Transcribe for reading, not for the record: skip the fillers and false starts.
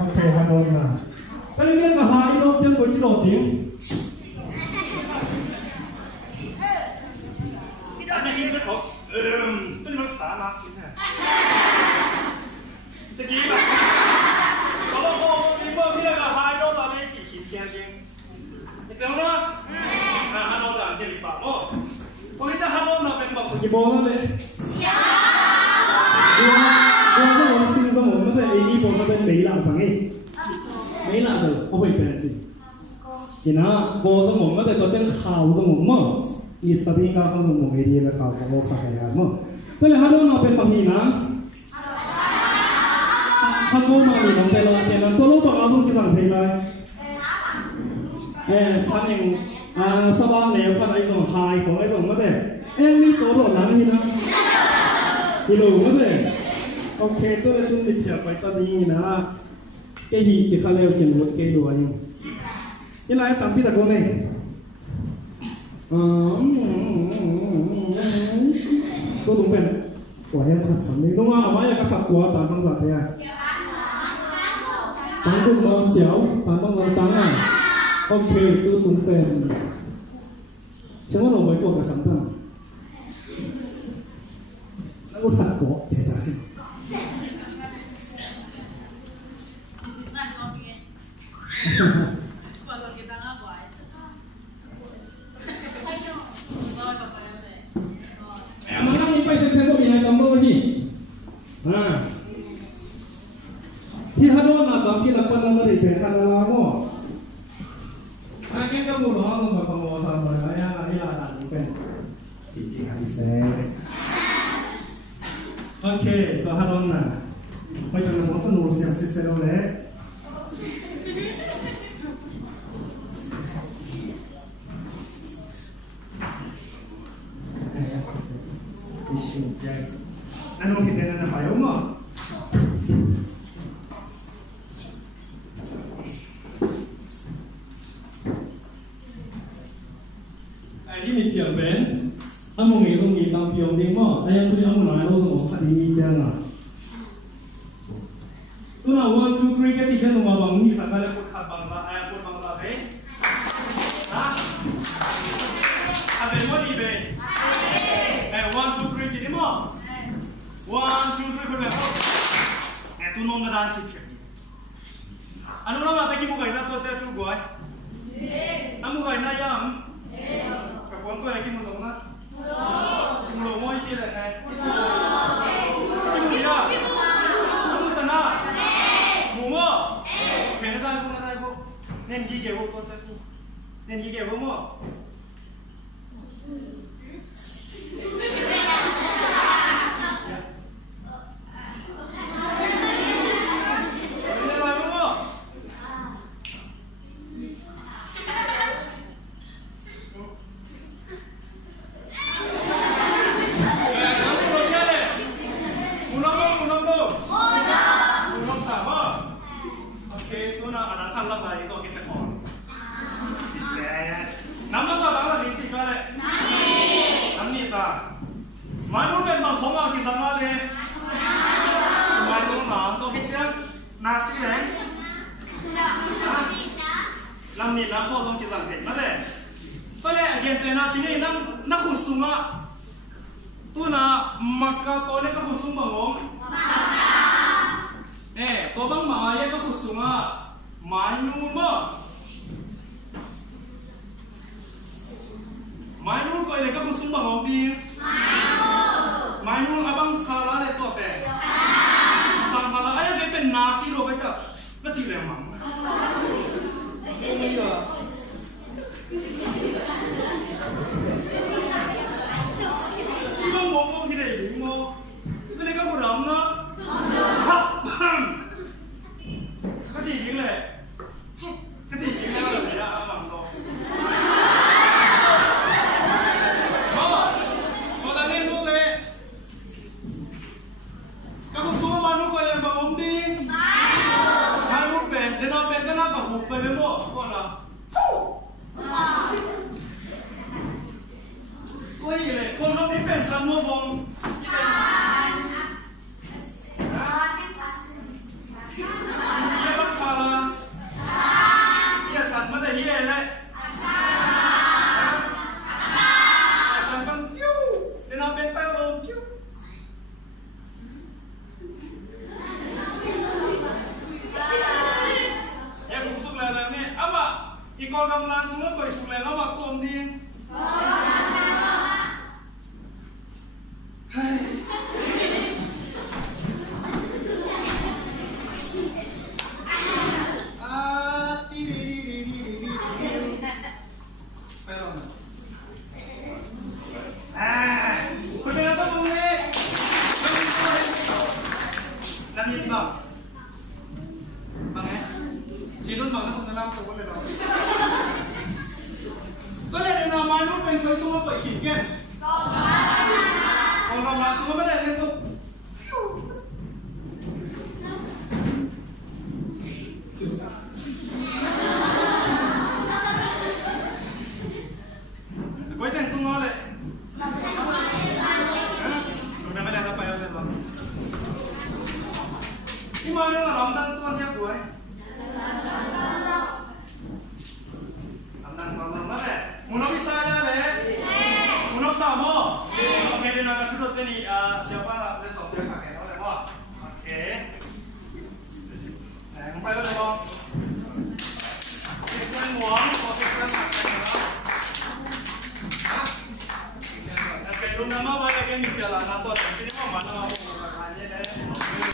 OK ฮันโดนนะแต่เรื่องกับหายโดนเจ้าไปที่โดนดิ้งอันนี้เป็นของต้นมันสามากินฮะตะกี้แบบเขาบอกว่ามีพวกที่เราหายโดนตอนนี้จีขิมเพียงจริง你怎么了？ฮันโดนหลังเจริญป่ะโอ้พวกที่จะฮันโดนเราเป็นแบบกี่โมงแล้วเนี่ย我是我们心中我们的 A 波那边没了上诶，没了的我会变质。然後我是我們的嗰種考是我們，伊實際上講是我們啲嘅考我實係啊麼？但係ฮันโด那邊不係นะฮันโด那裡講在咯，現在多老闆阿公幾時回來？三年十八年發那種海ของ那種乜嘅，มี多老人去啦，一路乜嘅。OK， 都係都你入ไปตอนนี้นะแกหีจิเขาเลี้ยวเสียงรถแกดูอะไรยังไงตามพี่ตะโกนเลยก็ต้องเป็นกว่าให้ภาษาไม่รู้ว่าเอาไว้ยังกษัตริย์กว่าตามภาษาไทยตามตุ้มบอลเจียวตามภาษาตังอ่ะโอเคก็ต้องเป็นฉันว่าเราไม่กลัวกับสัมพันธ์แล้วก็สัตว์กว่าเจ๋งจังCuando quitan agua, mana ni pai sen sen ni tam lo ni hi hado na tam ki la pan na ri pe ta la mo ke ka mo lo ha mo pa mo sa mo ya ni la ta ni pe ji ji ha ni se okay to hado na pai ta mo pa no sia se se lo le anh không thể là phải đúng không? Cái gì mình kiểu bén, anh muốn nghĩ không nghĩ tao kiểu đi mà, anh không muốn nói đâu rồi, phải đi chơi à? Tôi nào 1, 2, 3 cái gì chứ mà bằng như sao cái này cột khát bằng là ai cột bằng là đấy? Hả? À về mất đi về. 1, 2, 3 chỉ đi mà. 1, 2, 3 คนแบบตุนนดานคิดเข็มอันนู้นเราตะกี้มุกไก่น่าตัวเจ้าทุกบ่อยน้ำมุกไก่น่ายังกับคนตัวไอ้กินมุสงนะมุโลโม่ยี่เลยไงกินมุยามุตนามุโม่เพนได้พวกนั้นได้พวกเน้นยี่เกี่ยวตัวเจ้าทุกเน้นยี่เกี่ยวพวกโม่ลำนี้นะพ่อต้องกินสังเกตนะเด็กตอนแรกเย็นเป็นนาทีนี้นักขุดซุงอ่ะตัวน่ะมักกะตัวเล็กก็ขุดซุงบังงตัวบังหมาเย่ก็ขุดซุงอ่ะหมานูบ่หมานูก็เล็กก็ขุดซุงบังงดีหมานูอะบังคาราเลยตัวแต่สังคาราไอ้เป็นนาซีโรไปจ้ะก็จีเลยมั้ง지금 뭐 그래 뭐 내가 뭐라나 같이 얘기래 같이 얘기래 내가 아무도 뭐 나는 뭐래 가고 소마 마누 거야 막 엄디 마누 배 내가 배 나가 못 배면 뭐 거나 con nó biết về sao mua bông bằng bằng ấy chỉ luôn bằng nó không thể làm không có được đâu tôi đây là mai nó bên với số bảy chỉ kia còn làm là số mấy đây liên tục với tiền tung nó lại lúc này mới đang apa yang lepas ini mana lah ramdan tuan dia gue ramdan malam mana munaf bisa aja deh munaf sama oke dia nak sudut ni siapa dia sok dia sakit apa deh oke sampai deh bang Christian Wang Christian sakit Oke, lu nama banyak yang di jalan apa? Sini mah mana mau makannya deh.